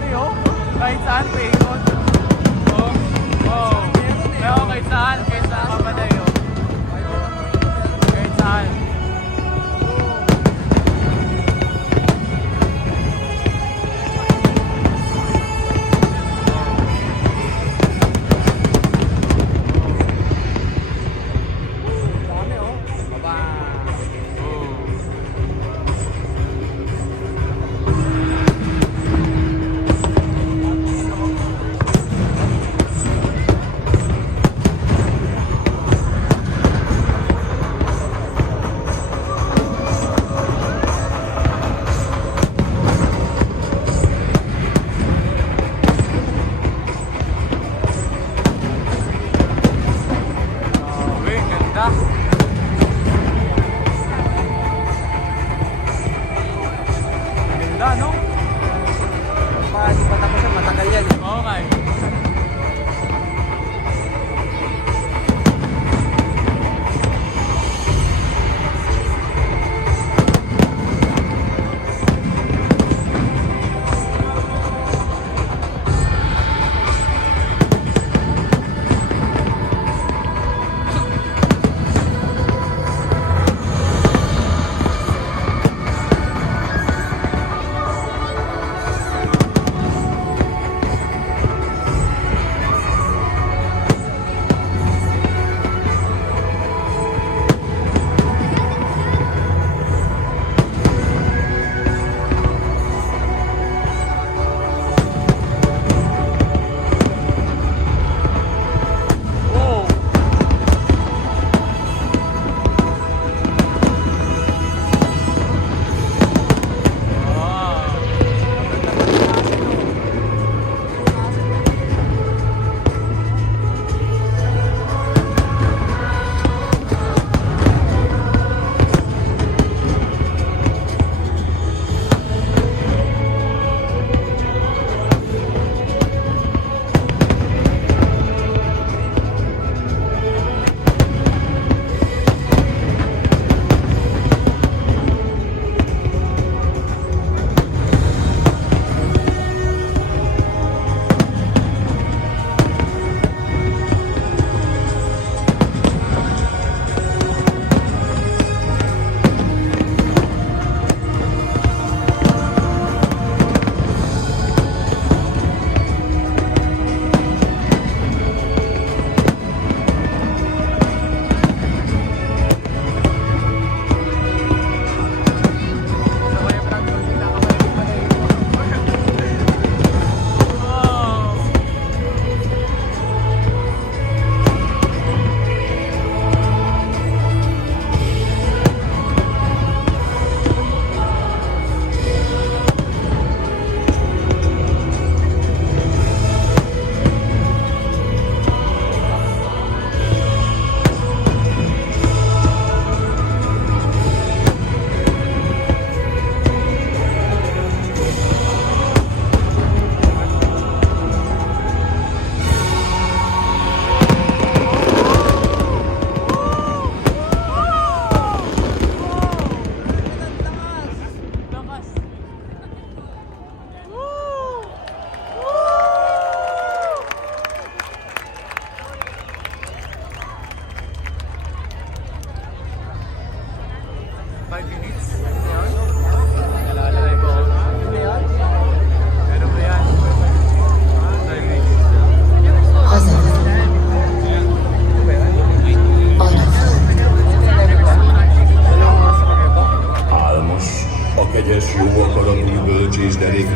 Dami oh. Kahit saan, paikot. Oh. Oh. Pero kahit saan ka ba tayo? Kahit saan. Ganda, no? Hindi pa tapos yan, matagal yan eh. Okay.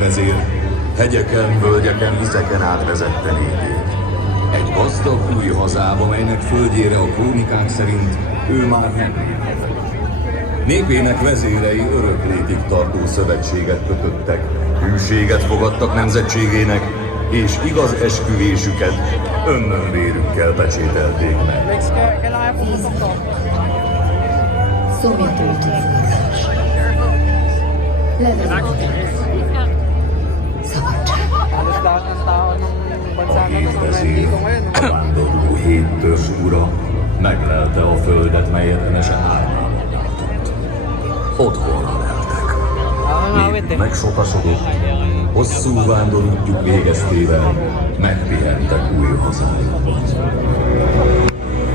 vezér, hegyeken, völgyeken, vizeken átvezette népét. Egy gazdag új hazába, melynek földjére a krónikák szerint ő már nem léphet. Népének vezérei öröklétig tartó szövetséget kötöttek, hűséget fogadtak nemzetségének, és igaz esküvésüket önnönvérükkel pecsételték meg. Szovjet újtózgatás. Levezetés. Szabadság. A hét vezér, a vándorló hét törzs ura meglelte a földet, melyet Emese álmában látott. Otthonra leltek. Nép megsokasodott, hosszú vándorútjuk végeztével megpihentek új hazájukban.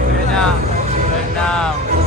Vietnam. Vietnam.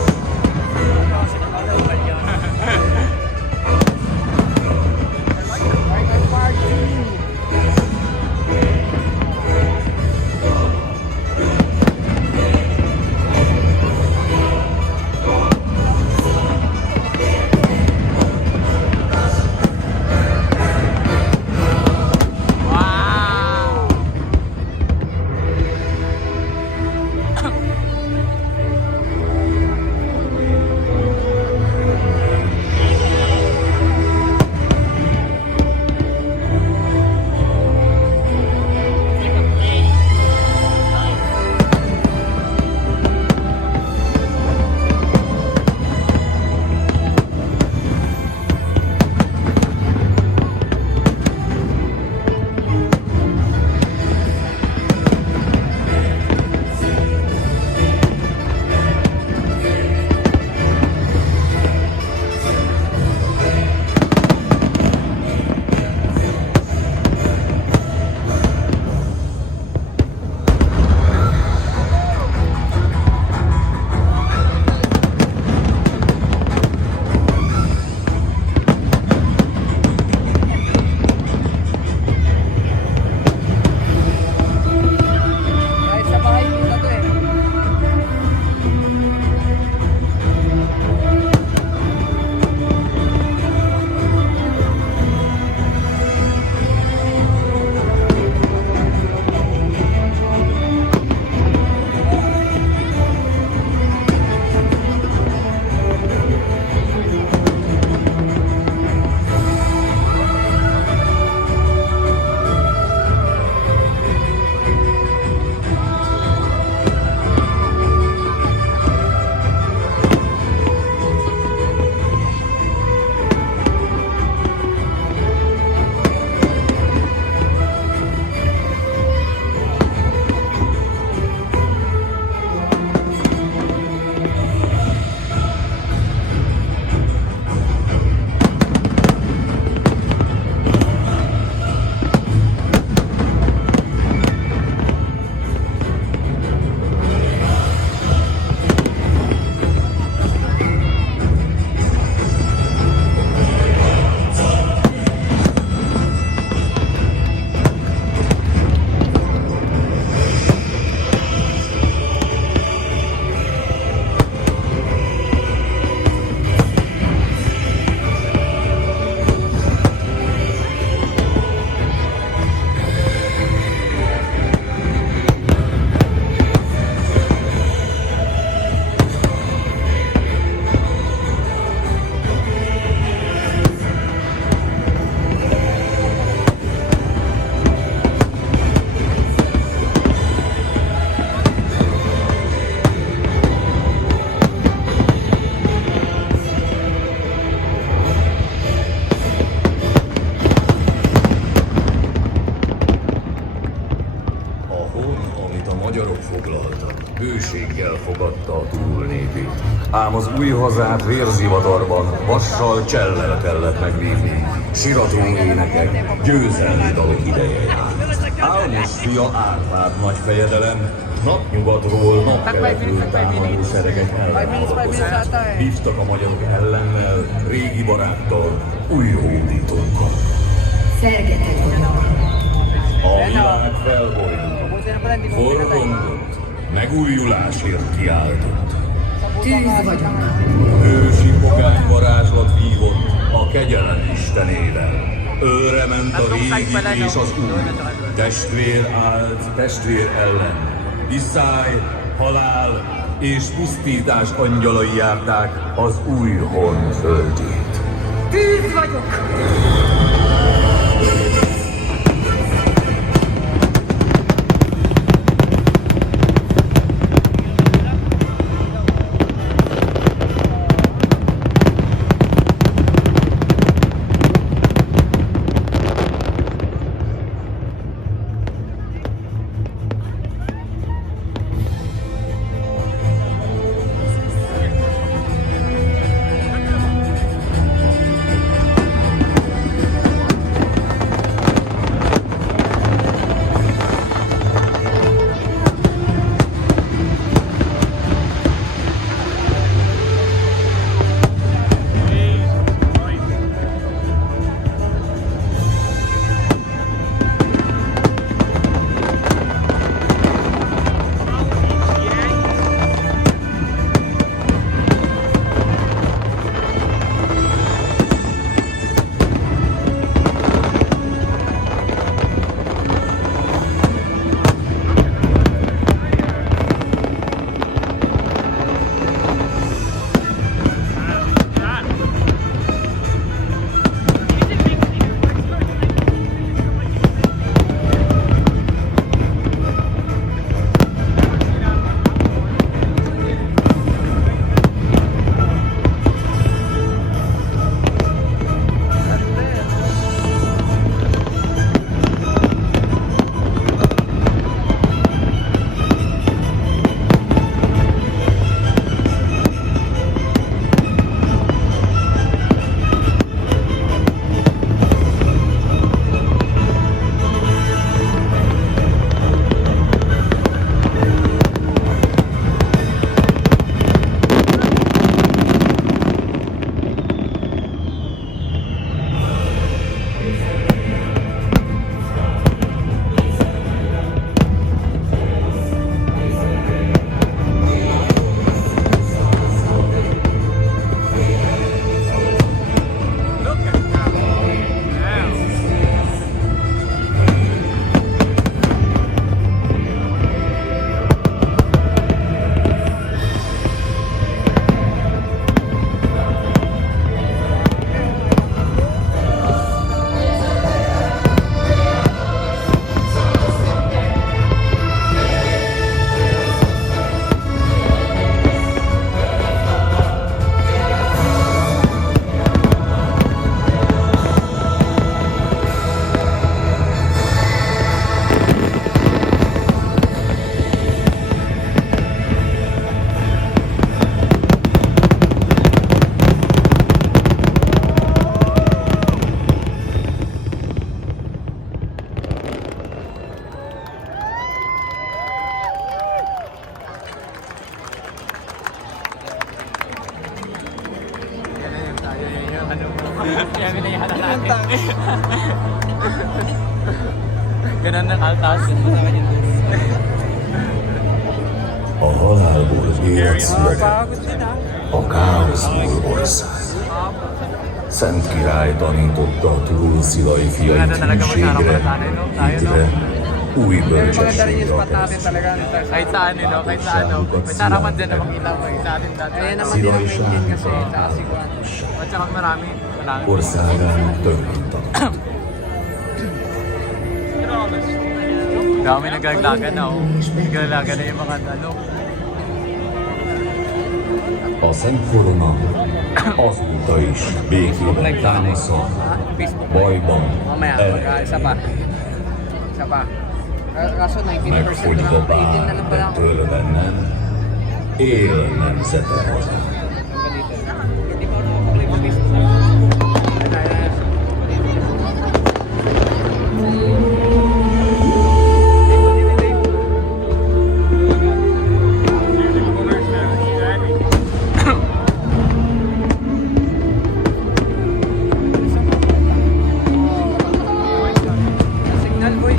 Hőséggel fogadta a túlnépét. Ám az új hazát vérzivatarban, vassal csellel kellett megvívni. Sirató énekek, győzelmi dalok ideje járt. Álmos fia Árpád nagy fejedelem, napnyugatról, napkeletről támadó seregek ellen adakozott. Vívtak a magyarok ellennel, régi baráttal, új hódítókkal. Fergetek vagyok. A világ felborult, forrongott, megújulásért kiáltott. Tűz vagyok. Ősi pogány varázslat vívott a kegyelem istenével. Őre ment a régi és az új. Testvér állt testvér ellen. Viszály, halál és pusztítás angyalai járták az új hon földjét. Tűz vagyok. Ganun na kaltas. A halálból élet született, Pagod sila. a káoszból ország. Szent király tanította a túlszilai fiait hűségre, hitre, új Pero maganda rin bölcsességre yung spot a natin talaga. Kahit sa ano, no? Kahit sa ano. May sarapan dyan na makita mo eh. Sa atin dati. Ayan naman din ang maintain kasi. Tsaka si Juan. At saka marami. Marami. országának törvényt adott. Dami nagaglagan na, oh. Nagaglagan na yung mga ano. A Szent Korona azóta is békében támaszol, bajban Mamaya, ered. isa pa. Isa pa. Kaso 19% na Megfogyva lang. 18 na lang pala bár ako. tőle bennem, él nemzete haza. Hindi pa ako nakapaglay ng Facebook. Signal boy.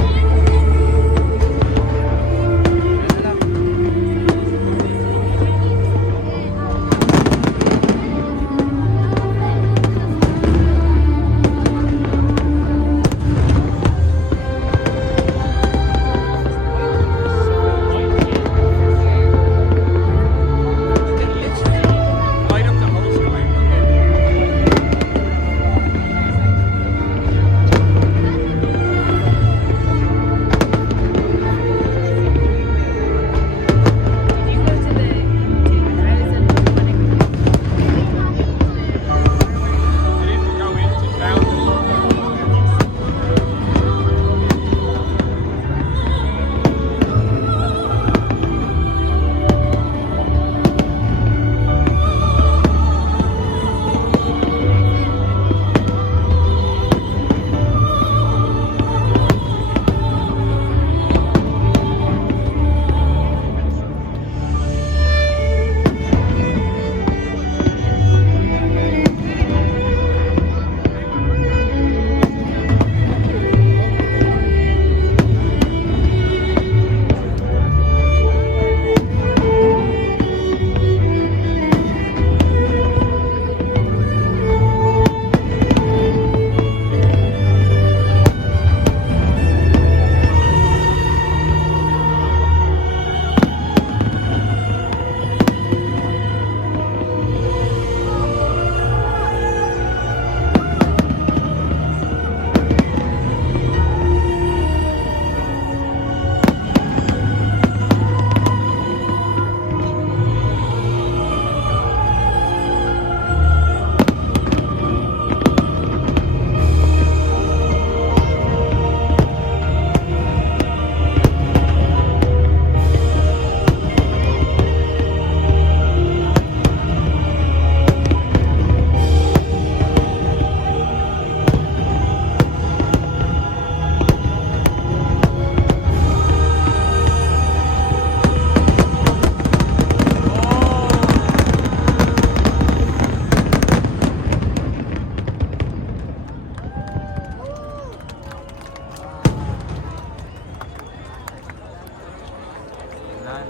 Ano lang.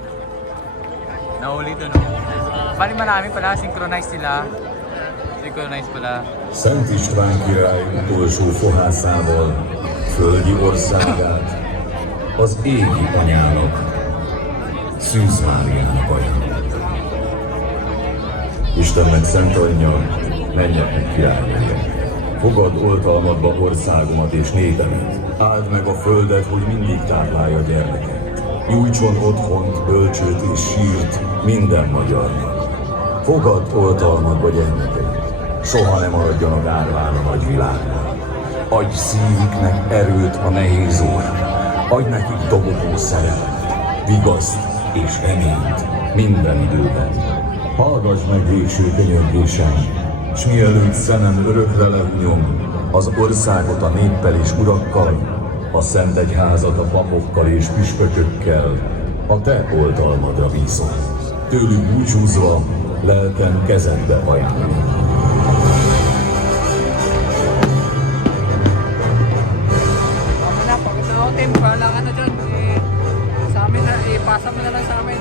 Nahuli doon, no? Bali marami pala, synchronize sila. Synchronize pala. Szent István király utolsó fohászával földi országát az égi anyának, Szűz Máriának ajánlotta. Istennek szent anyja, mennyeknek királynője. Fogad oltalmadba országomat és népemet. Áld meg a földet, hogy mindig táplálja gyermeket. Nyújtson otthont, bölcsőt és sírt minden magyarnak. Fogad oltalmadba gyermeket. Soha nem maradjanak árván a nagy világban. Adj szívüknek erőt a nehéz órán. Adj nekik dobogó szeretet, vigaszt és reményt minden időben. Hallgass meg végső könyörgésem, s mielőtt szemem örökre lehunyom, az országot a néppel és urakkal, a szent egyházat a papokkal és püspökökkel, a te oltalmadra bízom. Tőlük búcsúzva, lelkem kezedbe ajánlom. Bahala ka na dyan. Sa amin na, ipasa mo na lang sa amin.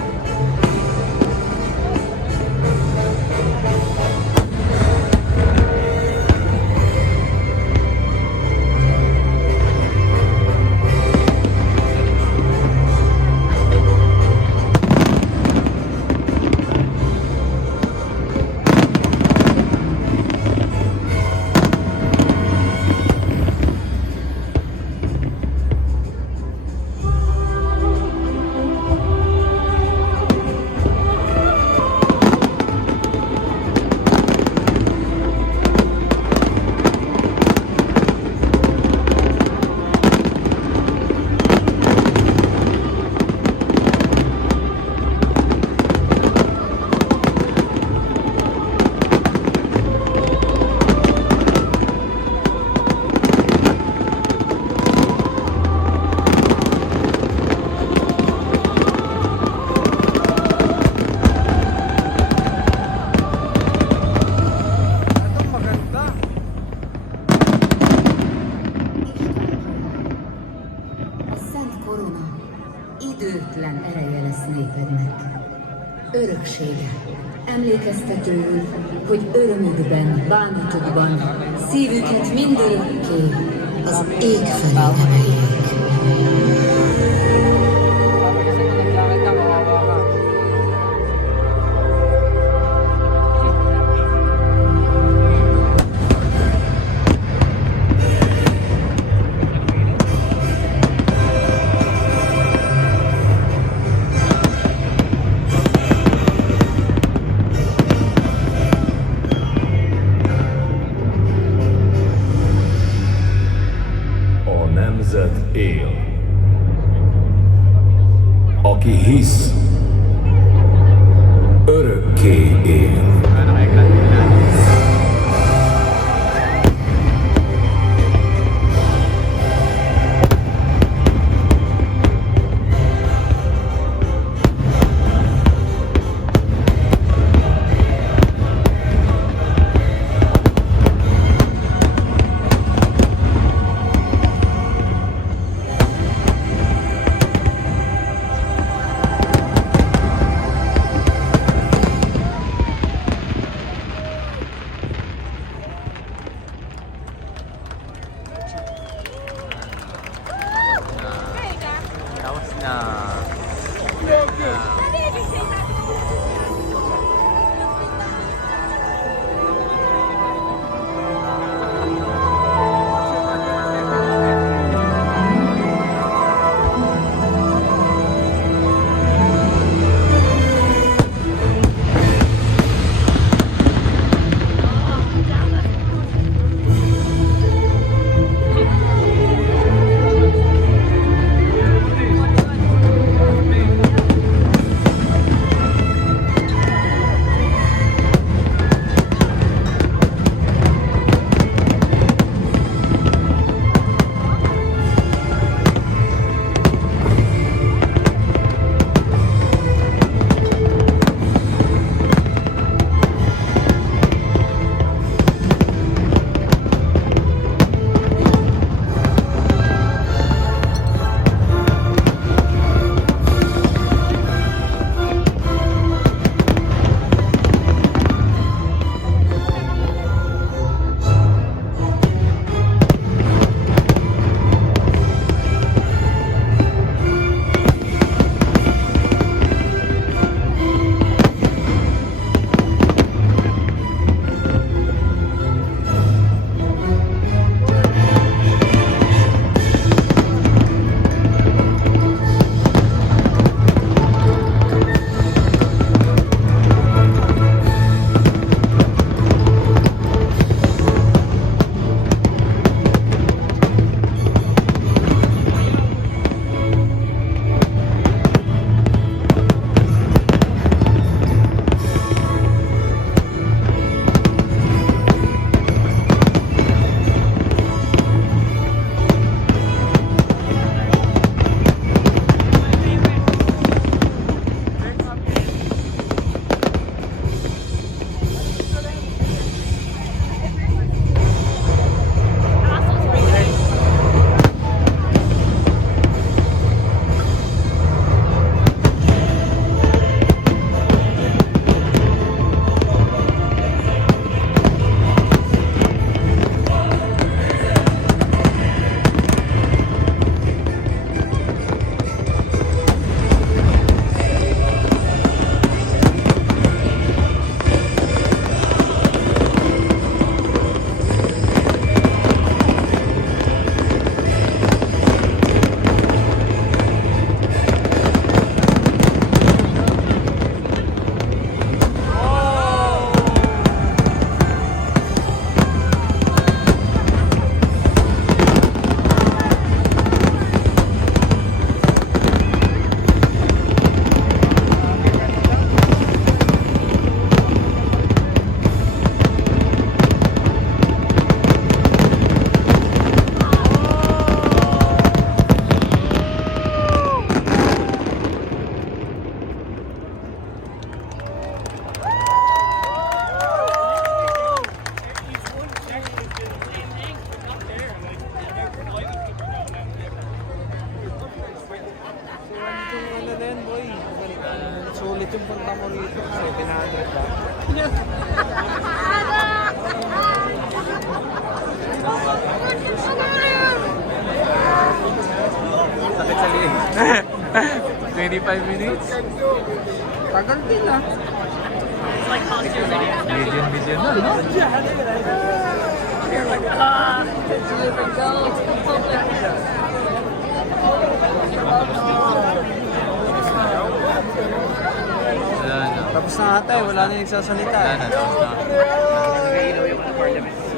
A szent korona időtlen ereje lesz népednek. Öröksége. Emlékeztetőül, hogy örömükben, bánatokban szívüket mindörökké az ég felé emeljék. A nemzet él. Aki hisz, örökké él. Tapos na. sulit yung punta mo rito. 700 ba? Sakit sa liig. 25 minutes? Tagal din ah. Medium na, no? Wala na. Tapos na ata eh, wala na nagsasalita. Wala na, tapos na.